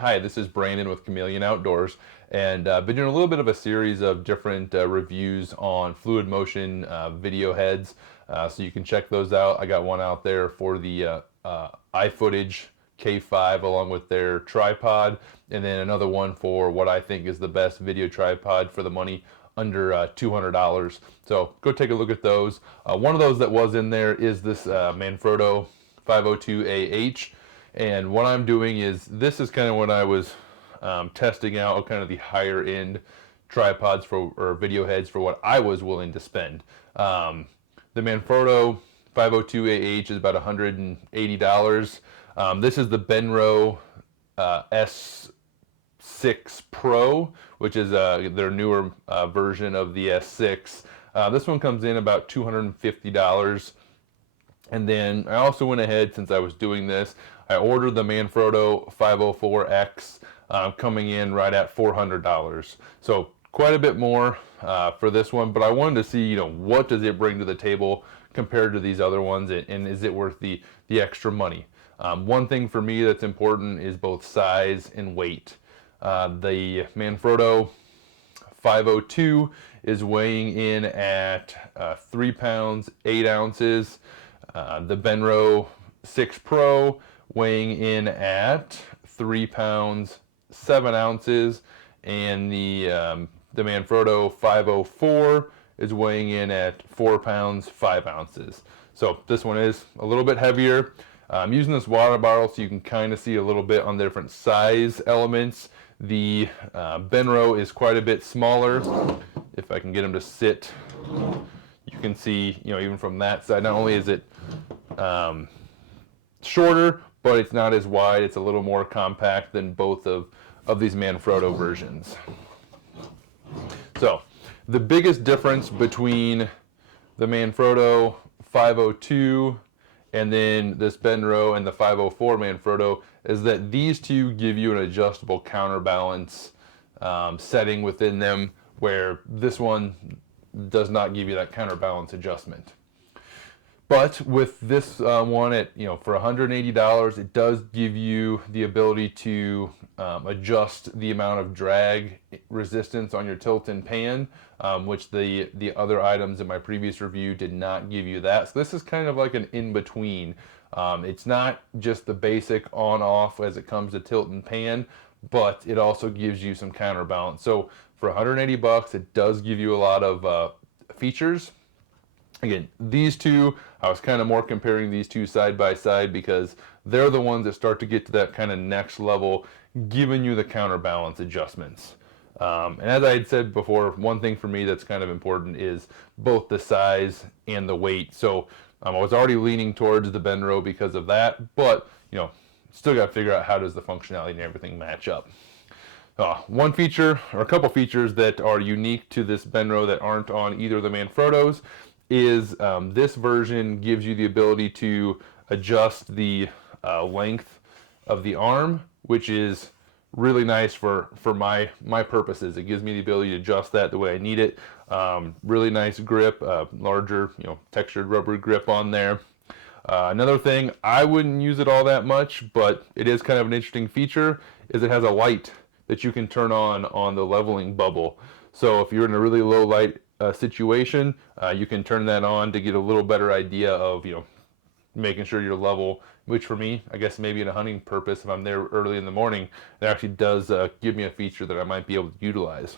Hi, this is Brandon with Chameleon Outdoors, and I've been doing a little bit of a series of different reviews on fluid motion video heads, so you can check those out. I got one out there for the iFootage K5 along with their tripod, and then another one for what I think is the best video tripod for the money under $200. So go take a look at those. One of those that was in there is this Manfrotto 502AH. And what I'm doing is, this is kind of when I was testing out kind of the higher end tripods for, or video heads for what I was willing to spend. The Manfrotto 502AH is about $180. This is the Benro S6 Pro, which is their newer version of the S6. This one comes in about $250. And then I also went ahead, since I was doing this, I ordered the Manfrotto 504X, coming in right at $400. So quite a bit more for this one, but I wanted to see, what does it bring to the table compared to these other ones, and is it worth the extra money? One thing for me that's important is both size and weight. The Manfrotto 502 is weighing in at 3 pounds 8 ounces. The Benro 6 Pro weighing in at 3 pounds 7 ounces, and the Manfrotto 504 is weighing in at 4 pounds 5 ounces. So this one is a little bit heavier. I'm using this water bottle so you can kind of see a little bit on the different size elements. The Benro is quite a bit smaller. If I can get them to sit, you can see, even from that side, not only is it shorter, but it's not as wide. It's a little more compact than both of these Manfrotto versions. So the biggest difference between the Manfrotto 502 and then this Benro and the 504 Manfrotto is that these two give you an adjustable counterbalance setting within them, where this one does not give you that counterbalance adjustment. But with this one at, for $180, it does give you the ability to adjust the amount of drag resistance on your tilt and pan, which the other items in my previous review did not give you that. So this is kind of like an in-between. It's not just the basic on-off as it comes to tilt and pan, but it also gives you some counterbalance. So for $180, it does give you a lot of features. Again, these two, I was kind of more comparing these two side by side because they're the ones that start to get to that kind of next level, giving you the counterbalance adjustments. And as I had said before, one thing for me that's kind of important is both the size and the weight. So I was already leaning towards the Benro because of that, but still got to figure out how does the functionality and everything match up. One feature, or a couple features that are unique to this Benro that aren't on either of the Manfrottos, is this version gives you the ability to adjust the length of the arm, which is really nice for my purposes. It gives me the ability to adjust that the way I need it. Really nice grip, larger, textured rubber grip on there. Another thing, I wouldn't use it all that much, but it is kind of an interesting feature, is it has a light that you can turn on the leveling bubble. So if you're in a really low light situation, you can turn that on to get a little better idea of making sure you're level, which for me, I guess maybe in a hunting purpose, if I'm there early in the morning, it actually does give me a feature that I might be able to utilize.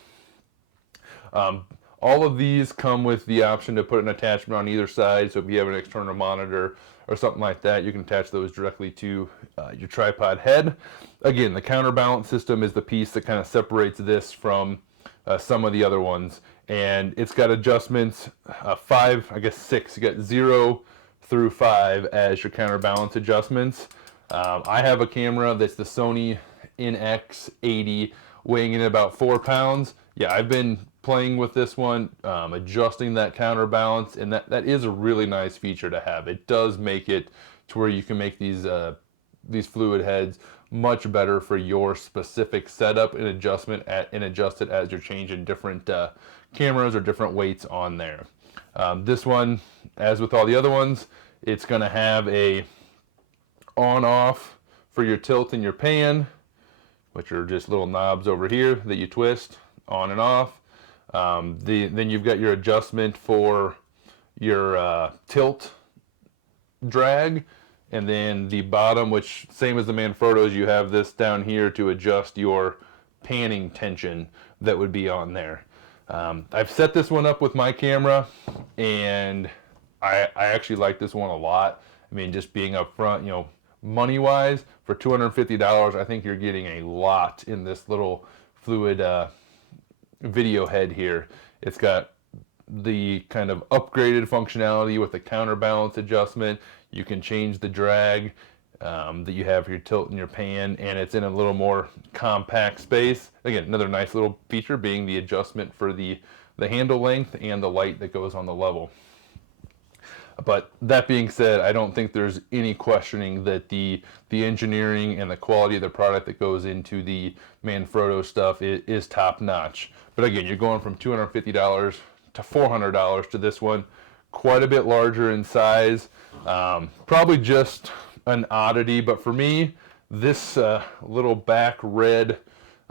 All of these come with the option to put an attachment on either side, so if you have an external monitor or something like that, you can attach those directly to your tripod head. Again, the counterbalance system is the piece that kind of separates this from some of the other ones, and it's got adjustments, 6. You got 0 through 5 as your counterbalance adjustments. I have a camera that's the Sony NX80, weighing in about 4 pounds. Yeah, I've been playing with this one, adjusting that counterbalance, and that is a really nice feature to have. It does make it to where you can make these fluid heads much better for your specific setup and adjust it as you're changing different cameras or different weights on there. This one, as with all the other ones, it's going to have a on-off for your tilt and your pan, which are just little knobs over here that you twist on and off. Then you've got your adjustment for your tilt drag, and then the bottom, which same as the Manfrottos, you have this down here to adjust your panning tension that would be on there. I've set this one up with my camera, and I actually like this one a lot. I mean, just being up front, you know, money-wise, for $250, I think you're getting a lot in this little fluid video head here. It's got the kind of upgraded functionality with the counterbalance adjustment. You can change the drag that you have for your tilt and your pan, and it's in a little more compact space. Again, another nice little feature being the adjustment for the handle length and the light that goes on the level. But that being said, I don't think there's any questioning that the engineering and the quality of the product that goes into the Manfrotto stuff is top notch. But again, you're going from $250 to $400 to this one, quite a bit larger in size. Probably just an oddity, but for me, this little back red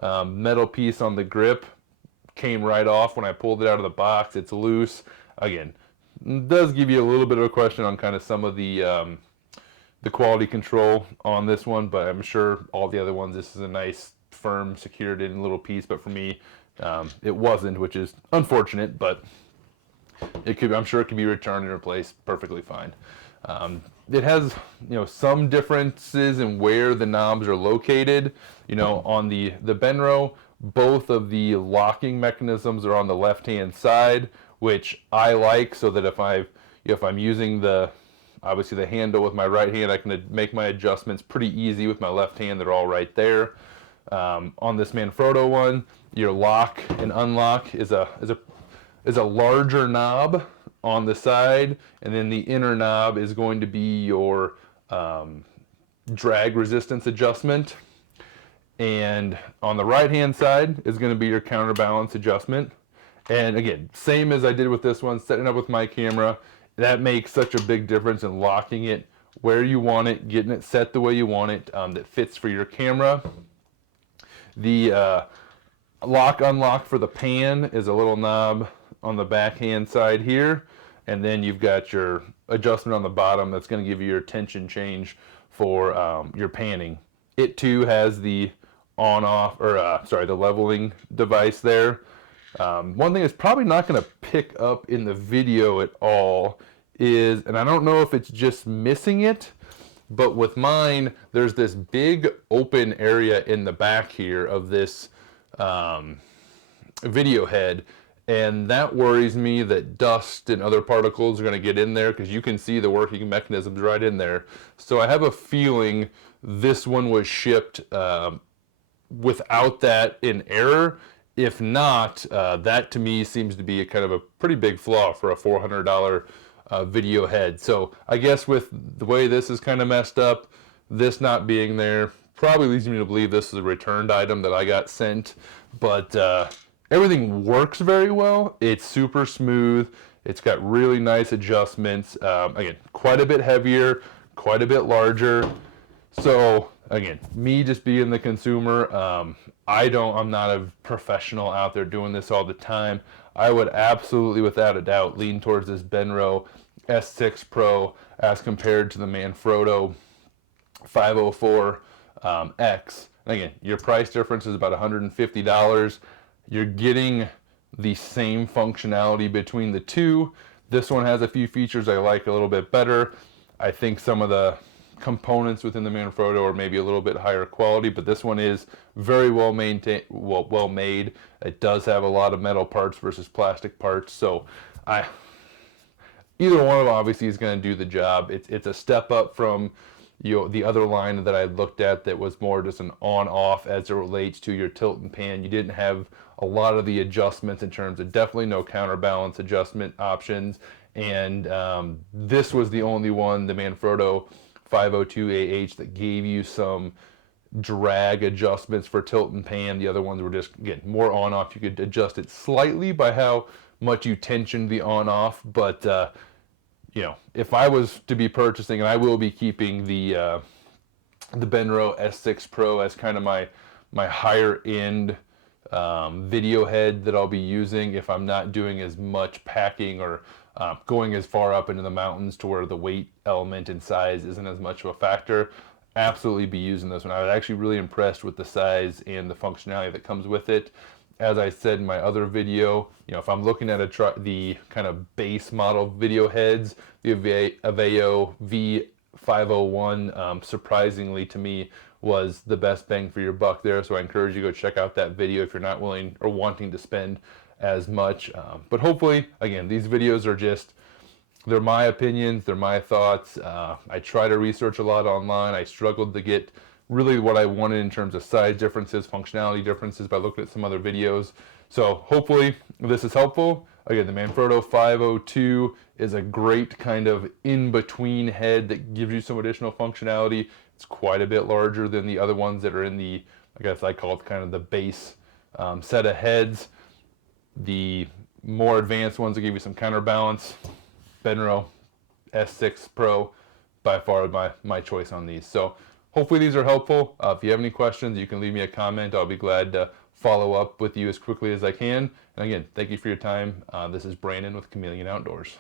metal piece on the grip came right off when I pulled it out of the box. It's loose. Again, does give you a little bit of a question on kind of some of the quality control on this one, but I'm sure all the other ones, this is a nice, firm, secured in little piece. But for me, it wasn't, which is unfortunate, but it could, I'm sure it can be returned and replaced perfectly fine. It has, you know, some differences in where the knobs are located. You know, on the Benro, both of the locking mechanisms are on the left-hand side, which I like, so that if I'm using obviously the handle with my right hand, I can make my adjustments pretty easy with my left hand. They're all right there. On this Manfrotto one, your lock and unlock is a larger knob on the side, and then the inner knob is going to be your drag resistance adjustment. And on the right hand side is going to be your counterbalance adjustment. And again, same as I did with this one, setting up with my camera, that makes such a big difference in locking it where you want it, getting it set the way you want it, that fits for your camera. The lock unlock for the pan is a little knob on the backhand side here, and then you've got your adjustment on the bottom that's going to give you your tension change for your panning. It too has the on-off, or the leveling device there. One thing that's probably not going to pick up in the video at all is, and I don't know if it's just missing it, but with mine, there's this big open area in the back here of this video head, and that worries me that dust and other particles are going to get in there, because you can see the working mechanisms right in there. So I have a feeling this one was shipped without that in error. If not, that to me seems to be a kind of a pretty big flaw for a $400 video head. So I guess with the way this is kind of messed up, this not being there probably leads me to believe this is a returned item that I got sent. But everything works very well. It's super smooth. It's got really nice adjustments. Again, quite a bit heavier, quite a bit larger. So again, me just being the consumer, I'm not a professional out there doing this all the time. I would absolutely, without a doubt, lean towards this Benro S6 Pro as compared to the Manfrotto 504 X. And again, your price difference is about $150. You're getting the same functionality between the two. This one has a few features I like a little bit better. I think some of the components within the Manfrotto are maybe a little bit higher quality, but this one is very well maintained, well made. It does have a lot of metal parts versus plastic parts, so either one of them obviously is going to do the job. It's a step up from the other line that I looked at that was more just an on-off as it relates to your tilt and pan. You didn't have a lot of the adjustments in terms of definitely no counterbalance adjustment options, and this was the only one, the Manfrotto 502AH, that gave you some drag adjustments for tilt and pan. The other ones were just, again, more on-off. You could adjust it slightly by how much you tensioned the on-off, but you know, if I was to be purchasing, and I will be keeping the Benro S6 Pro as kind of my my higher end video head that I'll be using if I'm not doing as much packing or going as far up into the mountains to where the weight element and size isn't as much of a factor. Absolutely be using this one. I was actually really impressed with the size and the functionality that comes with it. As I said in my other video, if I'm looking at the kind of base model video heads, the Aveo V501 surprisingly to me was the best bang for your buck there. So I encourage you to go check out that video if you're not willing or wanting to spend as much. But hopefully, again, these videos are they're my opinions, they're my thoughts. I try to research a lot online. I struggled to get really what I wanted in terms of size differences, functionality differences by looking at some other videos. So hopefully this is helpful. Again, the Manfrotto 502 is a great kind of in-between head that gives you some additional functionality. It's quite a bit larger than the other ones that are in the, I guess I call it kind of the base set of heads. The more advanced ones that give you some counterbalance, Benro S6 Pro, by far my choice on these. So hopefully these are helpful. If you have any questions, you can leave me a comment. I'll be glad to follow up with you as quickly as I can. And again, thank you for your time. This is Brandon with Chameleon Outdoors.